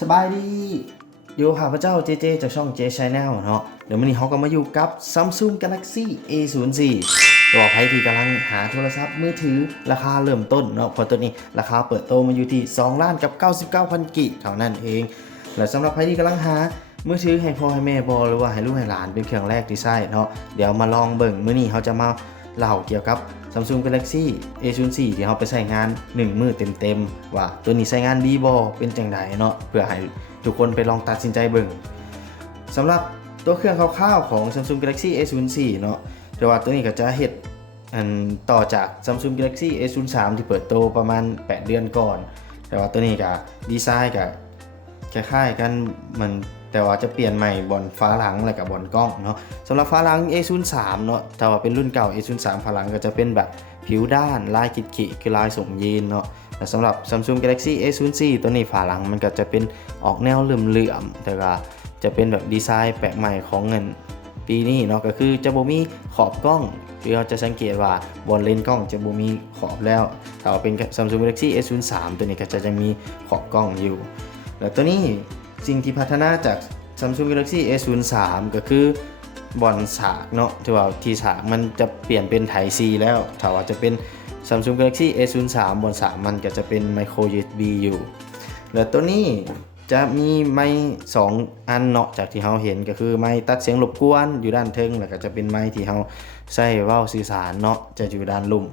สบายดีอยู่ข้าพเจ้าเจเจจากช่อง J Channel เนาะเดี๋ยววันนี้เขาก็มาอยู่กับ Samsung Galaxy A04 ตัวใครที่กำลังหาโทรศัพท์มือถือราคาเริ่มต้นเนาะเพราะตัวนี้ราคาเปิดโตมาอยู่ที่2,99,000 กิเท่านั้นเองและสำหรับใครที่กำลังหามือถือให้พ่อให้แม่บอหรือว่าให้ลูกให้หลานเป็นเครื่องแรกที่ใช้เนาะเดี๋ยวมาลองเบิ่งมื้อนี้เขาจะมาเล่าเกี่ยวกับ Samsung Galaxy A04 ที่เขาไปใช้งาน1มื้อเต็มๆว่าตัวนี้ใช้งานดีบ่เป็นจังไดเนาะเพื่อให้ทุกคนไปลองตัดสินใจเบิ่งสำหรับตัวเครื่องคร่าวๆของ Samsung Galaxy A04 เนาะแต่ว่าตัวนี้ก็จะเฮ็ดต่อจาก Samsung Galaxy A03 ที่เปิดตัวประมาณ8 เดือนก่อนแต่ว่าตัวนี้ก็ดีไซน์ก็คล้ายๆกันมันแต่ว่าจะเปลี่ยนใหม่บนฟ้าหลังและกับบนกล้องเนาะสำหรับฟ้าหลัง A03 เนาะแต่ว่าเป็นรุ่นเก่า A03 ฟ้าหลังก็จะเป็นแบบผิวด้านลายขีดๆคือลายส่งยีนเนาะแต่สำหรับ Samsung Galaxy A04 ตัวนี้ฝาหลังมันก็จะเป็นออกแนวเหลื่อมๆแต่ก็จะเป็นแบบดีไซน์แปลกใหม่ของเงินปีนี้เนาะก็คือจะบ่มีขอบกล้องคือเราจะสังเกตว่าบนเลนส์กล้องจะบ่มีขอบแล้วแต่ว่าเป็น Samsung Galaxy A03 ตัวนี้ก็จะมีขอบกล้องอยู่แล้วตัวนี้สิ่งที่พัฒนาจาก Samsung Galaxy A03 ก็คือบอนฉากเนาะที่ว่าที่ฉากมันจะเปลี่ยนเป็น Type C แล้วถ้าว่าจะเป็น Samsung Galaxy A03 บนฉากมันก็จะเป็น Micro USB อยู่แล้วตัวนี้จะมีไมค์2อันเนาะจากที่เราเห็นก็คือไมค์ตัดเสียงรบกวนอยู่ด้านเทิงแล้วก็จะเป็นไมค์ที่เราใช้เว้าสื่อสารเนาะจะอยู่ด้านลุ่ม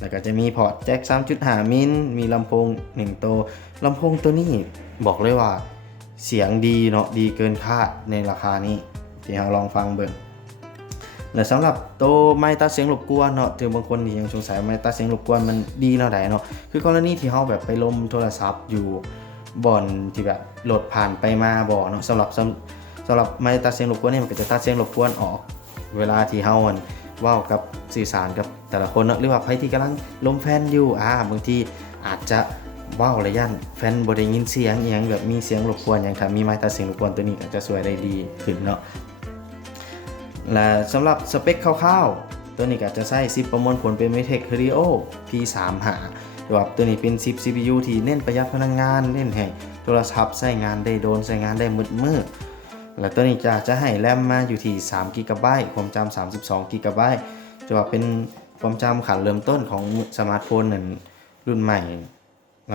แล้วก็จะมีพอร์ตแจ็ค 3.5 มิลมีลำโพง1ตัวลำโพงตัวนี้บอกเลยว่าเสียงดีเนาะดีเกินคาดในราคานี้ที่เราลองฟังเบิ่งและสำหรับตัวไมค์ตัดเสียงรบกวนเนาะถึงบางคนที่ยังสงสัยไมค์ตัดเสียงรบกวนมันดีแนวไหนเนาะคือกรณีที่เราแบบไปลมโทรศัพท์อยู่บ่อนที่แบบโหลดผ่านไปมาบ่เนาะสำหรับไมค์ตัดเสียงรบกวนเนี่ยมันก็จะตัดเสียงรบกวนออกเวลาที่เราเว้ากับสื่อสารกับแต่ละคนเนาะหรือว่าใครที่กำลังลมแฟนอยู่บางทีอาจจะว้าวระยะแฟนบ่ได้ยินเสียงอย่างแบบมีเสียงรบกวนอย่างถ้ามีไมค์ตัดเสียงรบกวนตัวนี้ก็จะช่วยได้ดีขึ้นเนาะและสำหรับสเปคคร่าวๆตัวนี้ก็จะใช้10ประมวลผลเป็น MediaTek Helio P35 แต่ว่าตัวนี้เป็น10 CPU ที่เน้นประหยัดพลังงานเน้นให้โทรศัพท์ใช้งานได้โดนใช้งานได้มืดและตัวนี้จะให้แรมมาอยู่ที่3 GB ความจำ32 GB แต่ว่าเป็นความจำขั้นเริ่มต้นของสมาร์ทโฟนรุ่นใหม่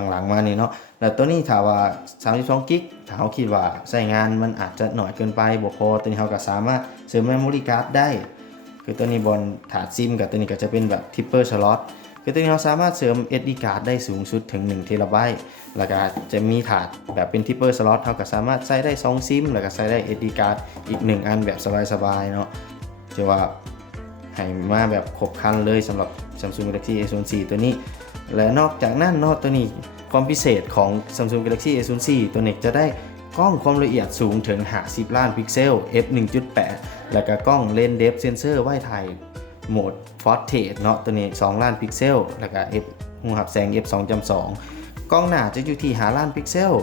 หลังๆมานี่เนาะแล้วตัวนี้ถ้าว่า32 กิกถ้าเราคิดว่าใช้งานมันอาจจะหน่อยเกินไปบ่พอตัวนี้เราก็สามารถเสริม memory card ได้คือตัวนี้บนถาดซิมกับตัวนี้ก็จะเป็นแบบ triple slot คือตัวนี้เราสามารถเสริม SD card ได้สูงสุดถึง1 TB แล้วก็จะมีถาดแบบเป็น triple slot เราก็สามารถใส่ได้2ซิมแล้วก็ใส่ได้ SD card อีก1อันแบบสบายๆเนาะจะว่าให้มาแบบครบครันเลยสำหรับ Samsung Galaxy A04 ตัวนี้และนอกจากนั้นเนาะตัวนี้ความพิเศษของ Samsung Galaxy A04 ตัวนี้จะได้กล้องความละเอียดสูงถึง50 ล้านพิกเซล f 1.8 แล้วก็กล้องเลนส์เดฟเซนเซอร์ไว้ถ่ายโหมด Portrait เนาะตัวนี้2 ล้านพิกเซลแล้วก็ f หูหับแสง f 2.2 กล้องหน้าจะอยู่ที่5 ล้านพิกเซล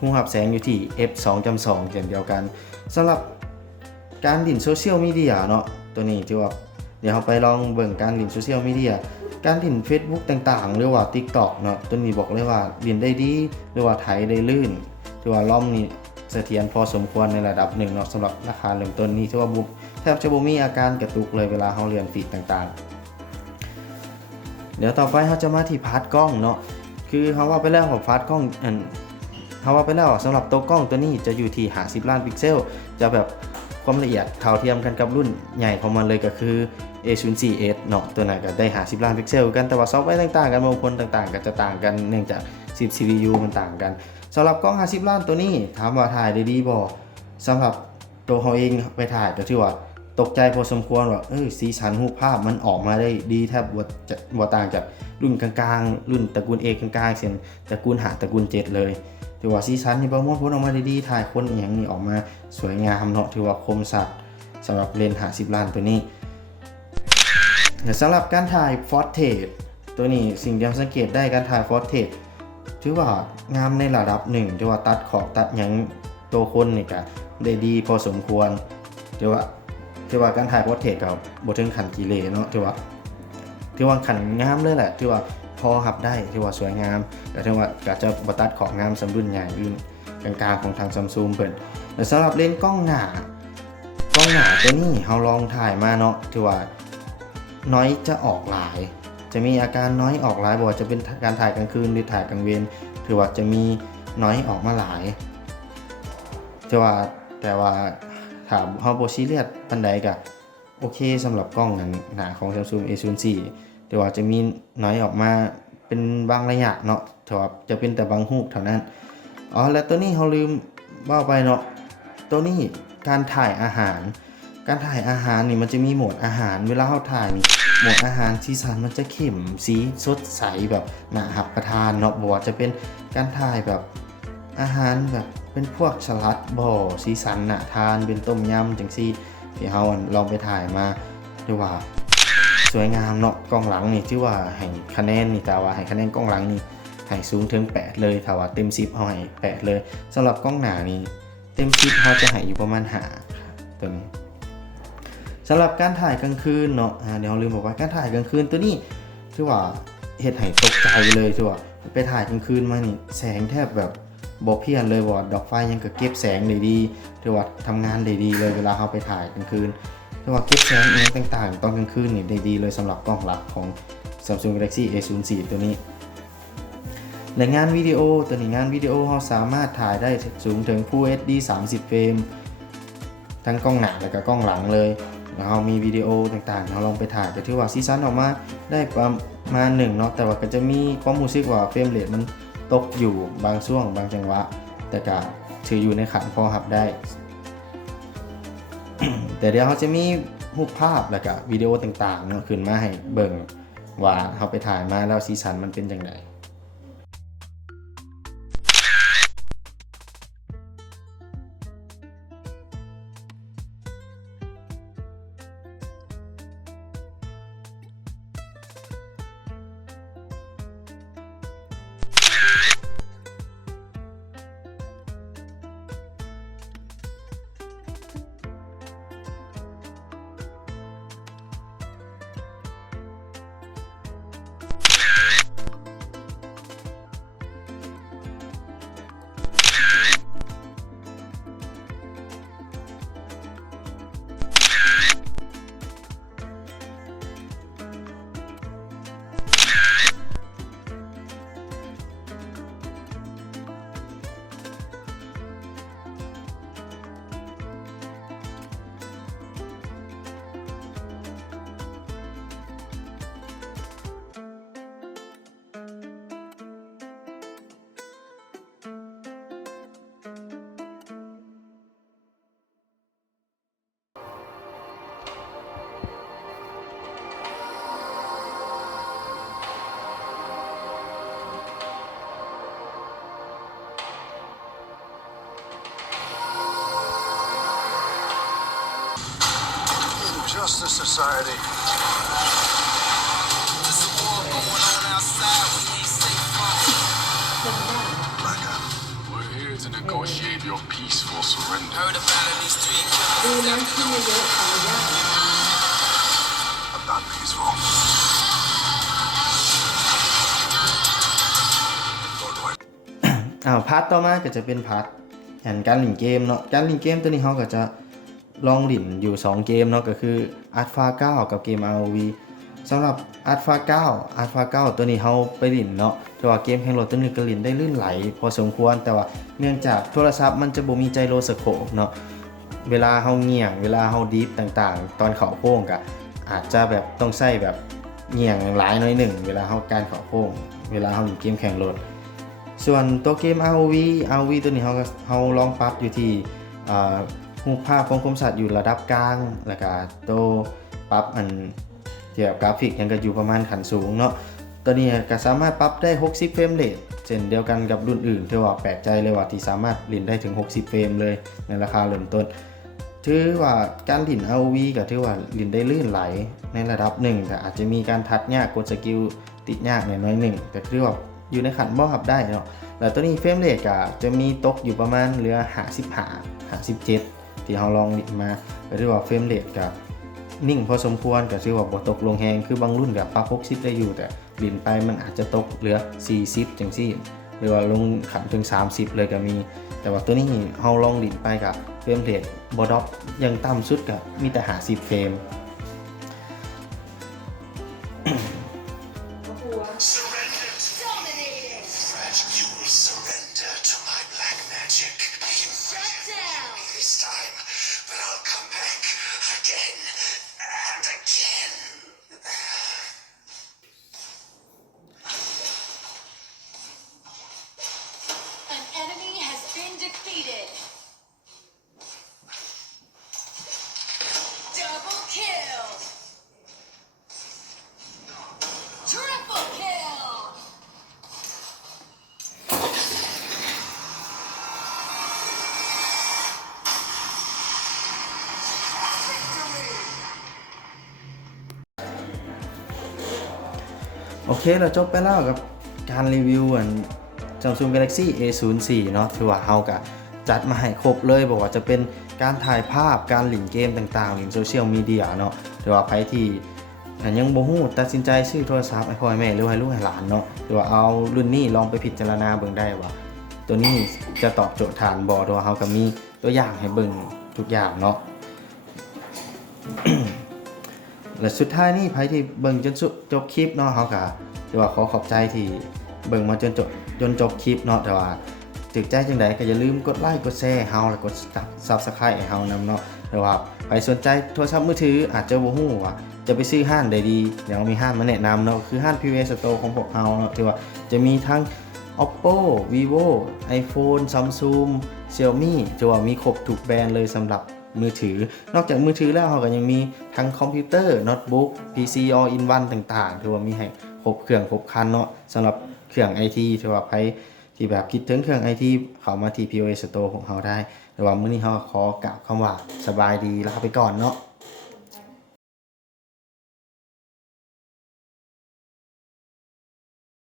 หูหับแสงอยู่ที่ f 2.2 เช่นเดียวกันสำหรับการดิ่นโซเชียลมีเดียเนาะตัวนี้ที่ว่าเดี๋ยวเราไปลองเบิ่งการดิ่นโซเชียลมีเดียการดิ่น Facebook ต่างๆหรือว่า TikTok เนาะตัวนี้บอกเลยว่าดิ่นได้ดีหรือว่าไถได้ลื่นถือว่าล่อมนี่เสถียรพอสมควรในระดับหนึ่งเนาะสำหรับราคาเริ่มต้นนี้ถือว่าแทบจะบ่มีอาการกระตุกเลยเวลาเราเลื่อนฟีดต่างๆเดี๋ยวต่อไปเราจะมาที่พาร์ทกล้องเนาะคือเราว่าไปแล้วของพาร์ทกล้องเราว่าไปแล้วสำหรับตัวกล้องตัวนี้จะอยู่ที่50 ล้านพิกเซลจะแบบความละเอียดเท่าเทียมกันกับรุ่นใหญ่ของมันเลยก็คือ A04s เนาะตัวไหนก็ได้50 ล้านพิกเซลกันแต่ว่าซอฟต์แวร์ต่างๆกันบางคนต่างๆก็จะต่างกันเนื่องจาก10 CPU มันต่างกันสำหรับกล้อง50 ล้านตัวนี้ถามว่าถ่ายได้ดีบ่สำหรับตัวเขาเองไปถ่ายก็ถือว่าตกใจพอสมควรว่าสีสันรูปภาพมันออกมาได้ดีแทบบ่ต่างจากรุ่นกลางๆรุ่นตระกูล A กลางๆเช่นตระกูล5ตระกูล7เลยถือว่าสีสันนี่ประมวลผลออกมาได้ดีถ่ายคนอย่างนี้ออกมาสวยงามเนาะถือว่าคมสัตว์สำหรับเลนส์50 ล้านตัวนี้แต่สำหรับการถ่าย Portrait ตัวนี้สิ่งที่สังเกตได้การถ่าย Portrait ถือว่างามในระดับหนึ่งถือว่าตัดขอบตัดหยังตัวคนนี่ก็ได้ดีพอสมควรถือว่าการถ่าย Portrait ก็บ่ถึงขั้นกิเลสเนาะถือว่าขั้นงามเลยแหละถือว่าพอหับได้ถือว่าสวยงามแต่ถือว่าก็จะบ่ตัดขอบงามสำรุ่นใหญ่ กลางๆของทาง Samsung เพิ่นและสำหรับเลนส์กล้องหน้าตัวนี้เราลองถ่ายมาเนาะถือว่าน้อยจะออกหลายจะมีอาการน้อยออกหลายบ่ว่าจะเป็นการถ่ายกลางคืนหรือถ่ายกลางเวรถือว่าจะมีน้อยออกมาหลายแต่ว่าถามเฮาบ่ซีเรียสปานใดก็โอเคสำหรับกล้องหน้าของ Samsung A04 แต่ว่าจะมีน้อยออกมาเป็นบางระยะเนาะแต่ว่าจะเป็นแต่บางรูปเท่านั้นและตัวนี้เฮาลืมว่าไปเนาะตัวนี้การถ่ายอาหารนี่มันจะมีโหมดอาหารเวลาเราถ่ายนี่โหมดอาหารสีสันมันจะเข้มสีสดใสแบบน่ารับประทานเนาะบ่ว่าจะเป็นการถ่ายแบบอาหารแบบเป็นพวกสลัดบ่สีสันน่าทานเป็นต้มยำจังซี่ที่เฮาลองไปถ่ายมาถือว่าสวยงามเนาะกล้องหลังนี่ที่ว่าให้คะแนนนี่แต่ว่าให้คะแนนกล้องหลังนี่ให้สูงถึง8เลยถ้าว่าเต็ม10เฮาให้8เลยสำหรับกล้องหน้านี่เต็ม10เฮาจะให้อยู่ประมาณ5ตัวนี้สำหรับการถ่ายกลางคืนเนาะเดี๋ยวลืมบอกว่าการถ่ายกลางคืนตัวนี้คือว่าเฮ็ดให้ตกใจเลยคือว่าไปถ่ายกลางคืนมานี่แสงแทบแบบบ่เพี้ยนเลยบ่ดอกไฟยังก็เก็บแสงได้ดีคือว่าทำงานได้ดีเลยเวลาเราไปถ่ายกลางคืนคือว่าเก็บแสงต่างๆตอนกลางคืนนี่ได้ดีเลยสำหรับกล้องหลักของ Samsung Galaxy A04 ตัวนี้ในงานวิดีโอตัวนี้งานวิดีโอเราสามารถถ่ายได้สูงถึง Full HD 30 เฟรมทั้งกล้องหน้าและก็กล้องหลังเลยแล้วเรามีวิดีโอต่างๆเราลองไปถ่ายก็ถือว่าซีซั่นออกมาได้ประมาณ1เนาะแต่ว่าก็จะมีความรู้สึกว่าเฟรมเรทมันตกอยู่บางช่วงบางจังหวะแต่ก็ถืออยู่ในขันพอรับได้ แต่เดี๋ยวเขาจะมีรูปภาพแล้วก็วิดีโอต่างๆเนาะขึ้นมาให้เบิ่งว่าเขาไปถ่ายมาแล้วซีซั่นมันเป็นจังไดJustice Society. There's a war going on outside. We ain't safe from it. Micah, we're here to negotiate your peaceful surrender. Heard about it, these three killers. I'm not peaceful. Nor do I. พาร์ทต่อมาก็จะเป็นพาร์ทการเล่นเกมเนาะการเล่นเกมตัวนี้เขาก็จะลองหลินอยู่2เกมเนาะก็คือ Alpha 9 กับเกม ROV สำหรับ Alpha 9 ตัวนี้เฮาไปหลินเนาะแต่ว่าเกมแข่งรถตัวนี้ก็หลินได้ลื่นไหลพอสมควรแต่ว่าเนื่องจากโทรศัพท์มันจะบ่มีไจโรสโคปเนาะเวลาเฮาเงี่ยงเวลาเฮาดิฟต่างๆตอนเข้าโค้งก็อาจจะแบบต้องใช้แบบเงี่ยงหลายหน่อยหนึ่งเวลาเฮาการเข้าโค้งเวลาเฮาเล่นเกมแข่งรถส่วนตัวเกม ROV ตัวนี้เฮาลองปรับอยู่ที่รูปภาพของคมชัดอยู่ระดับกลางแล้วก็ตัวปรับเกี่ยวกับกราฟิกยังก็อยู่ประมาณขันสูงเนาะตัวนี้ก็สามารถปรับได้60เฟรมเรทเช่นเดียวกันกับรุ่นอื่นที่ว่าแปลกใจเลยว่าที่สามารถเล่นได้ถึง60เฟรมเลยในราคาเริ่มต้นถือว่าการเล่น ROV ก็ถือว่าเล่นได้ลื่นไหลในระดับหนึ่งแต่อาจจะมีการทัดยากกดสกิลติดยากหน่อยหนึ่งแต่ถือว่าอยู่ในขันบ่รับได้เนาะแล้วตัวนี้เฟรมเรทก็จะมีตกอยู่ประมาณเหลือ55-57ที่เราลองลิมาก็ถือว่าเฟรมเรทกับนิ่งพอสมควรก็ถือว่าบ่ตกลงแฮงคือบางรุ่นกับปรับ60ได้อยู่แต่ลินไปมันอาจจะตกเหลือ40จังซี่หรือว่าลงขันถึง30เลยก็มี แต่ว่าตัวนี้เฮาลองลิ้นไปกับเฟรมเรทบ่ดรอปยังต่ำสุดก็มีแต่50เฟรม Dominating. Fred, you will surrender to my black magic. Shut down. This time, but I'll come back again and again. An enemy has been defeated. Double kill. Triple kill. โอเคเราจบไปแล้วกับการรีวิวSamsung Galaxy A04 เนาะถือว่าเฮาก็จัดมาให้ครบเลยบอกว่าจะเป็นการถ่ายภาพการหลินเกมต่างๆหลินโซเชียลมีเดียเนาะถือว่าใครที่ยังบ่ฮู้ตัดสินใจซื้อโทรศัพท์ให้พ่อให้แม่หรือให้ลูกให้หลานเนาะถือว่าเอารุ่นนี้ลองไปพิจารณาเบิ่งได้ว่าตัวนี้จะตอบโจทย์ฐานบ่ตัวเฮาก็มีตัวอย่างให้เบิ่งทุกอย่างเนาะ และสุดท้ายนี่ใครที่เบิ่งจนจบคลิปเนาะเฮาก็ถือว่าขอขอบใจที่เบิ่งมาจนจบคลิปเนาะแต่ว่าถึกใจจังไดก็อย่าลืมกดไลค์กดแชร์เฮาแล้วกด Subscribe ให้เฮานำเนาะแต่ว่าใครสนใจโทรศัพท์มือถืออาจจะบ่ฮู้ว่าจะไปซื้อห้านใดดีเดี๋ยวมีห้านมาแนะนำเนาะคือห้าน PVS Store ของพวกเฮาเนาะที่ว่าจะมีทั้ง Oppo Vivo iPhone Samsung Xiaomi จะว่ามีครบทุกแบรนด์เลยสำหรับมือถือนอกจากมือถือแล้วเราก็ยังมีทั้งคอมพิวเตอร์โน้ตบุ๊ก PC All in One ต่างๆถือว่ามีให้ครบเครื่องครบครันเนาะสำหรับเครื่อง IT ถือว่าใครที่แบบคิดถึงเครื่อง IT เข้ามาที่ POS Store ของเราได้แต่ว่ามื้อนี้เราขอกล่าวคำว่าสบายดีลาไปก่อนเนาะ